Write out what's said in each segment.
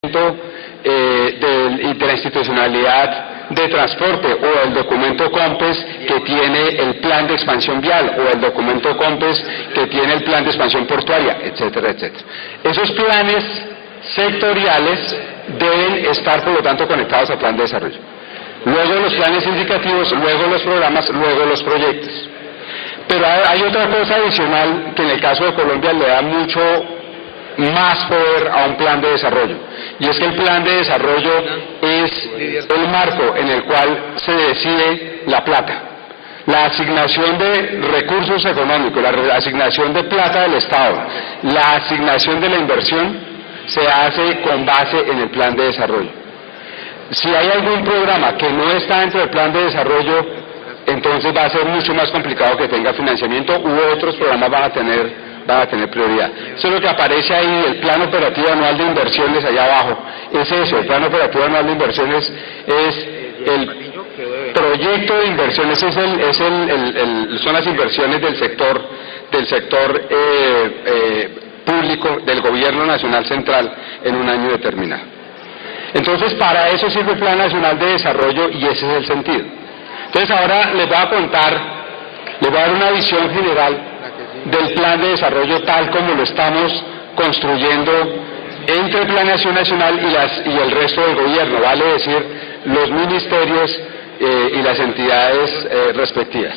de la institucionalidad de transporte, o el documento COMPES que tiene el plan de expansión vial, o el documento COMPES que tiene el plan de expansión portuaria, etcétera, etcétera. Esos planes sectoriales deben estar, por lo tanto, conectados al plan de desarrollo. Luego los planes indicativos, luego los programas, luego los proyectos. Pero hay otra cosa adicional que en el caso de Colombia le da mucho más poder a un plan de desarrollo, y es que el plan de desarrollo es el marco en el cual se decide la plata, la asignación de recursos económicos, la asignación de plata del Estado, la asignación de la inversión se hace con base en el plan de desarrollo. Si hay algún programa que no está dentro del plan de desarrollo, entonces va a ser mucho más complicado que tenga financiamiento, u otros programas van a tener prioridad. Eso es lo que aparece ahí, el plan operativo anual de inversiones allá abajo. Es eso, el plan operativo anual de inversiones es el proyecto de inversiones, son las inversiones del sector público, del gobierno nacional central en un año determinado. Entonces, para eso sirve el Plan Nacional de Desarrollo, y ese es el sentido. Entonces, ahora les voy a dar una visión general del plan de desarrollo tal como lo estamos construyendo entre Planeación Nacional y el resto del gobierno, vale decir, los ministerios y las entidades respectivas.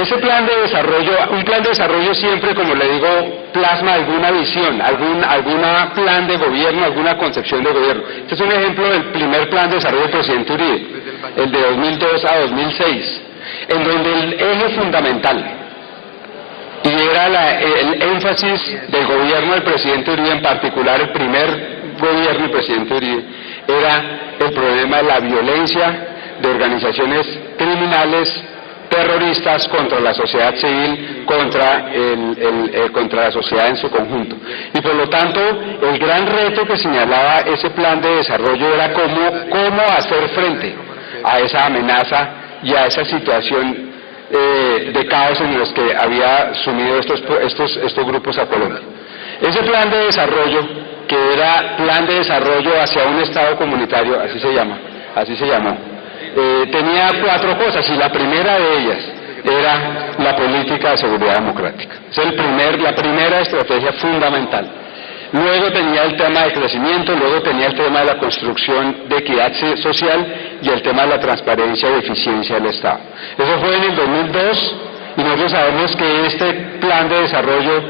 Ese plan de desarrollo, un plan de desarrollo siempre, como le digo, plasma alguna visión, algún plan de gobierno, alguna concepción de gobierno. Este es un ejemplo del primer plan de desarrollo del presidente Uribe, el de 2002 a 2006, en donde el eje fundamental, y era el énfasis del gobierno del presidente Uribe, en particular el primer gobierno del presidente Uribe, era el problema de la violencia de organizaciones criminales, terroristas contra la sociedad civil, contra la sociedad en su conjunto. Y por lo tanto, el gran reto que señalaba ese plan de desarrollo era cómo hacer frente a esa amenaza y a esa situación de caos en los que había sumido estos grupos a Colombia. Ese plan de desarrollo, que era plan de desarrollo hacia un Estado comunitario, así se llamó, tenía 4 cosas, y la primera de ellas era la política de seguridad democrática. Es la primera estrategia fundamental. Luego tenía el tema de crecimiento, luego tenía el tema de la construcción de equidad social y el tema de la transparencia y eficiencia del Estado. Eso fue en el 2002, y nosotros sabemos que este plan de desarrollo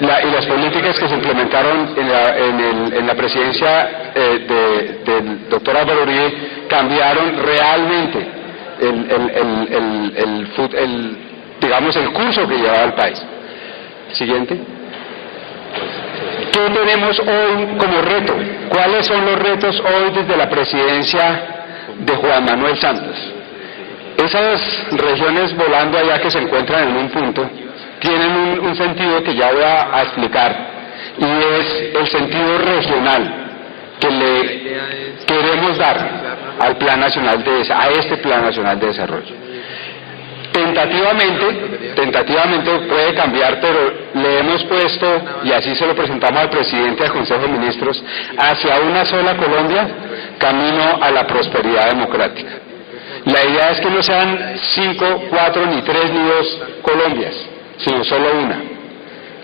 y las políticas que se implementaron en la presidencia del doctor Álvaro Uribe cambiaron realmente el curso que llevaba el país. Siguiente. ¿Qué tenemos hoy como reto? ¿Cuáles son los retos hoy desde la presidencia de Juan Manuel Santos? Esas regiones volando allá que se encuentran en un punto tienen un sentido que ya voy a explicar, y es el sentido regional que le queremos dar al Plan Nacional a este Plan Nacional de Desarrollo. Tentativamente puede cambiar, pero le hemos puesto, y así se lo presentamos al presidente del Consejo de Ministros, hacia una sola Colombia, camino a la prosperidad democrática. La idea es que no sean 5, 4, ni 3, ni 2 Colombias, sino solo una.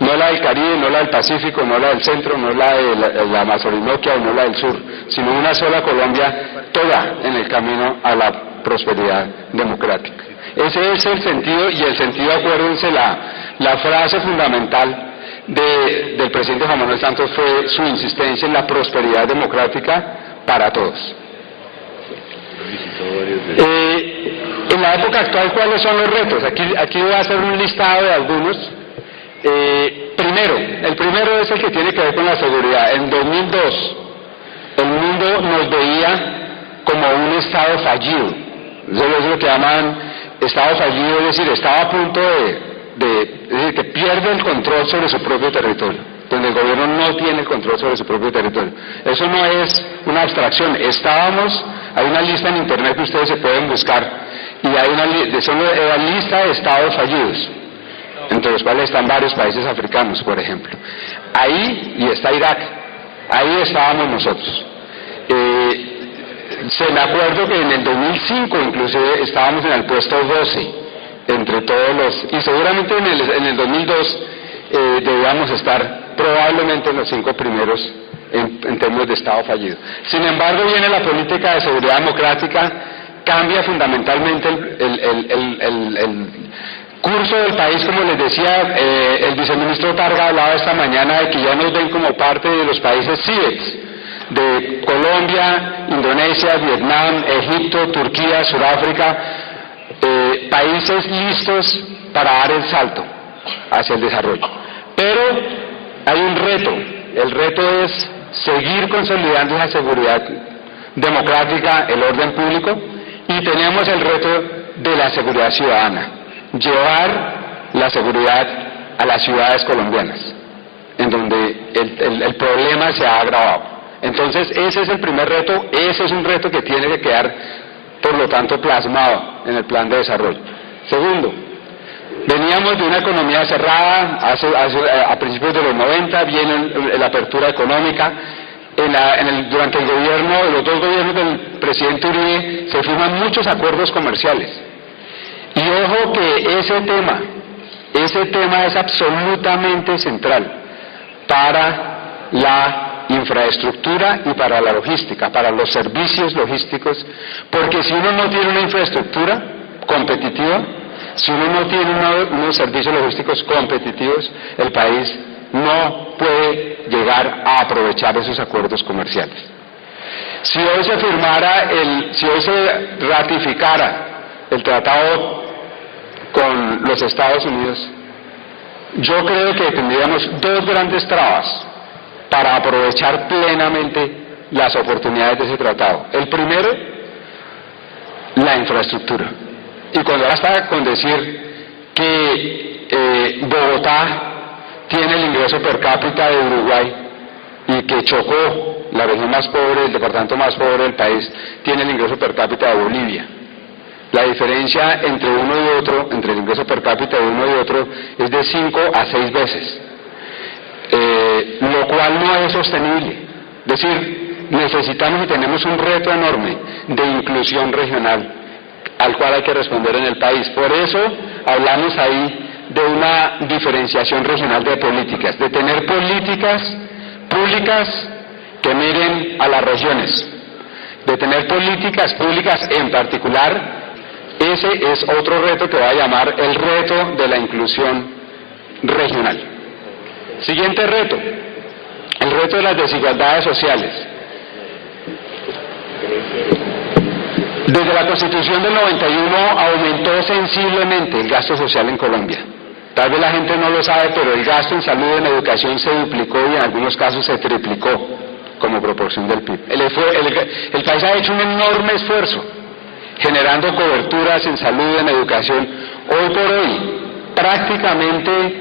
No la del Caribe, no la del Pacífico, no la del centro, no la de la Amazoninoquia o no la del sur, sino una sola Colombia, toda en el camino a la prosperidad democrática. Ese es el sentido, y el sentido, acuérdense, la frase fundamental del presidente Juan Manuel Santos fue su insistencia en la prosperidad democrática para todos. En la época actual, ¿cuáles son los retos? Aquí voy a hacer un listado de algunos. El primero es el que tiene que ver con la seguridad. En 2002, el mundo nos veía como un Estado fallido. Eso es lo que llaman Estado fallido, es decir, estaba a punto que pierde el control sobre su propio territorio, donde el gobierno no tiene el control sobre su propio territorio. Eso no es una abstracción. Hay una lista en internet que ustedes se pueden buscar, y hay una lista de estados fallidos, entre los cuales están varios países africanos, por ejemplo. Ahí, y está Irak, Ahí estábamos nosotros. Se me acuerdo que en el 2005 inclusive estábamos en el puesto 12 entre todos los, y seguramente en el 2002 debíamos estar probablemente en los 5 primeros en términos de Estado fallido. Sin embargo, viene la política de seguridad democrática, cambia fundamentalmente el curso del país, como les decía, el viceministro Targa hablaba esta mañana de que ya nos ven como parte de los países CIEX, de Colombia, Indonesia, Vietnam, Egipto, Turquía, Sudáfrica, países listos para dar el salto hacia el desarrollo. Pero hay un reto, el reto es seguir consolidando esa seguridad democrática, el orden público, y tenemos el reto de la seguridad ciudadana, llevar la seguridad a las ciudades colombianas, en donde el problema se ha agravado. Entonces ese es el primer reto, ese es un reto que tiene que quedar, por lo tanto, plasmado en el plan de desarrollo. Segundo, veníamos de una economía cerrada, a principios de los 90 viene la apertura económica, durante el gobierno, los 2 gobiernos del presidente Uribe, se firman muchos acuerdos comerciales. Y ojo que ese tema es absolutamente central para la infraestructura y para la logística, para los servicios logísticos, porque si uno no tiene una infraestructura competitiva, si uno no tiene unos servicios logísticos competitivos, el país no puede llegar a aprovechar esos acuerdos comerciales. Si hoy se ratificara el tratado con los Estados Unidos, yo creo que tendríamos 2 grandes trabas para aprovechar plenamente las oportunidades de ese tratado. El primero, la infraestructura. Y cuando basta con decir que Bogotá tiene el ingreso per cápita de Uruguay y que Chocó, la región más pobre, el departamento más pobre del país, tiene el ingreso per cápita de Bolivia. La diferencia entre uno y otro, entre el ingreso per cápita de uno y otro, es de 5 a 6 veces. Lo cual no es sostenible. Es decir, necesitamos y tenemos un reto enorme de inclusión regional al cual hay que responder en el país. Por eso hablamos ahí de una diferenciación regional de políticas, de tener políticas públicas que miren a las regiones, de tener políticas públicas en particular. Ese es otro reto que va a llamar el reto de la inclusión regional. Siguiente reto, el reto de las desigualdades sociales. Desde la Constitución del 91 aumentó sensiblemente el gasto social en Colombia. Tal vez la gente no lo sabe, pero el gasto en salud y en educación se duplicó y en algunos casos se triplicó como proporción del PIB. El país ha hecho un enorme esfuerzo generando coberturas en salud y en educación. Hoy por hoy, prácticamente,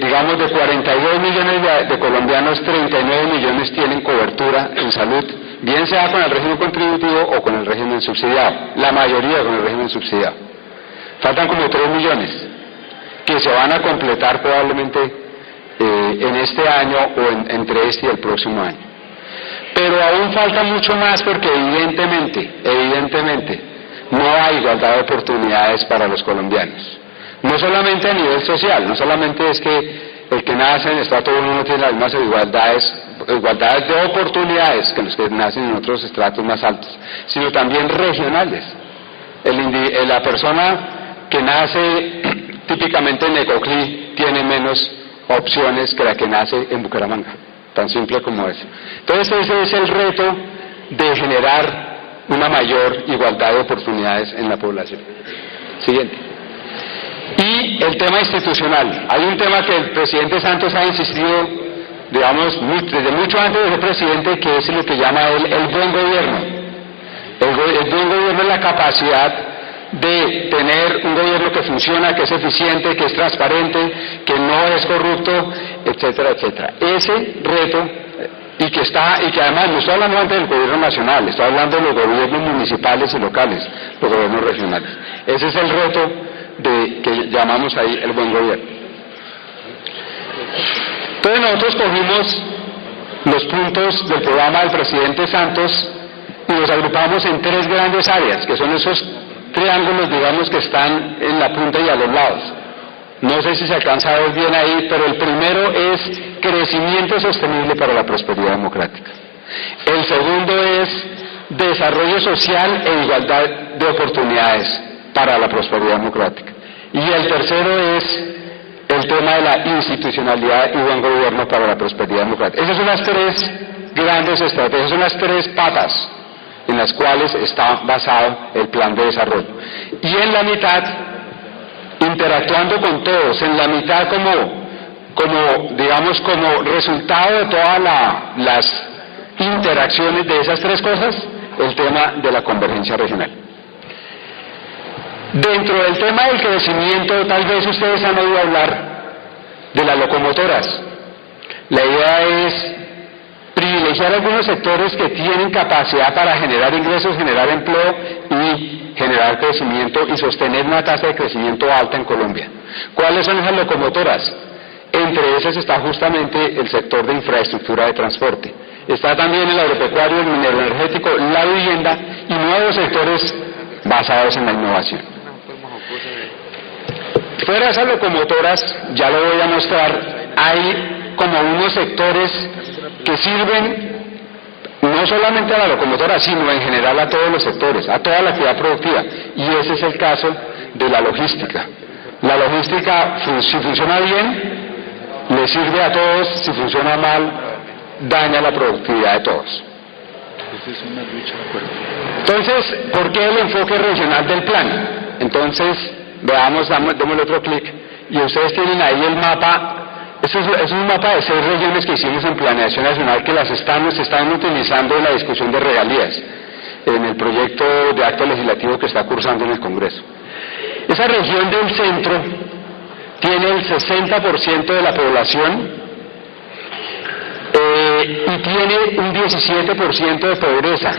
digamos, de 42 millones de colombianos, 39 millones tienen cobertura en salud, bien sea con el régimen contributivo o con el régimen subsidiado, la mayoría con el régimen subsidiado. Faltan como 3 millones que se van a completar probablemente en este año o entre este y el próximo año. Pero aún falta mucho más porque evidentemente, no hay igualdad de oportunidades para los colombianos. No solamente a nivel social, no solamente es que el que nace en estrato 1 no tiene las mismas igualdades de oportunidades que los que nacen en otros estratos más altos, sino también regionales. La persona que nace típicamente en Necoclí tiene menos opciones que la que nace en Bucaramanga, tan simple como eso. Entonces ese es el reto de generar una mayor igualdad de oportunidades en la población. Siguiente. Y el tema institucional. Hay un tema que el presidente Santos ha insistido, digamos, desde mucho antes de ser presidente, que es lo que llama él el buen gobierno. El buen gobierno es la capacidad de tener un gobierno que funciona, que es eficiente, que es transparente, que no es corrupto, etcétera, etcétera. Ese reto, y que además no estoy hablando antes del gobierno nacional, estoy hablando de los gobiernos municipales y locales, los gobiernos regionales. Ese es el reto que llamamos ahí el buen gobierno. Entonces nosotros cogimos los puntos del programa del presidente Santos y los agrupamos en 3 grandes áreas, que son esos triángulos, digamos, que están en la punta y a los lados. No sé si se alcanza a ver bien ahí, pero el primero es crecimiento sostenible para la prosperidad democrática. El segundo es desarrollo social e igualdad de oportunidades para la prosperidad democrática. Y el tercero es el tema de la institucionalidad y buen gobierno para la prosperidad democrática. Esas son las 3 grandes estrategias, son las 3 patas en las cuales está basado el plan de desarrollo. Y en la mitad, interactuando con todos, en la mitad como resultado de todas las interacciones de esas 3 cosas, el tema de la convergencia regional. Dentro del tema del crecimiento, tal vez ustedes han oído hablar de las locomotoras. La idea es privilegiar algunos sectores que tienen capacidad para generar ingresos, generar empleo y generar crecimiento y sostener una tasa de crecimiento alta en Colombia. ¿Cuáles son esas locomotoras? Entre esas está justamente el sector de infraestructura de transporte. Está también el agropecuario, el minero energético, la vivienda y nuevos sectores basados en la innovación. Fuera de esas locomotoras, ya lo voy a mostrar, hay como unos sectores que sirven no solamente a la locomotora, sino en general a todos los sectores, a toda la actividad productiva, y ese es el caso de la logística. La logística, si funciona bien, le sirve a todos; si funciona mal, daña la productividad de todos. Entonces, ¿por qué el enfoque regional del plan? Entonces, veamos, démosle otro clic, y ustedes tienen ahí el mapa. Este es un mapa de 6 regiones que hicimos en Planeación Nacional, que se están utilizando en la discusión de regalías, en el proyecto de acto legislativo que está cursando en el Congreso. Esa región del centro tiene el 60% de la población y tiene un 17% de pobreza.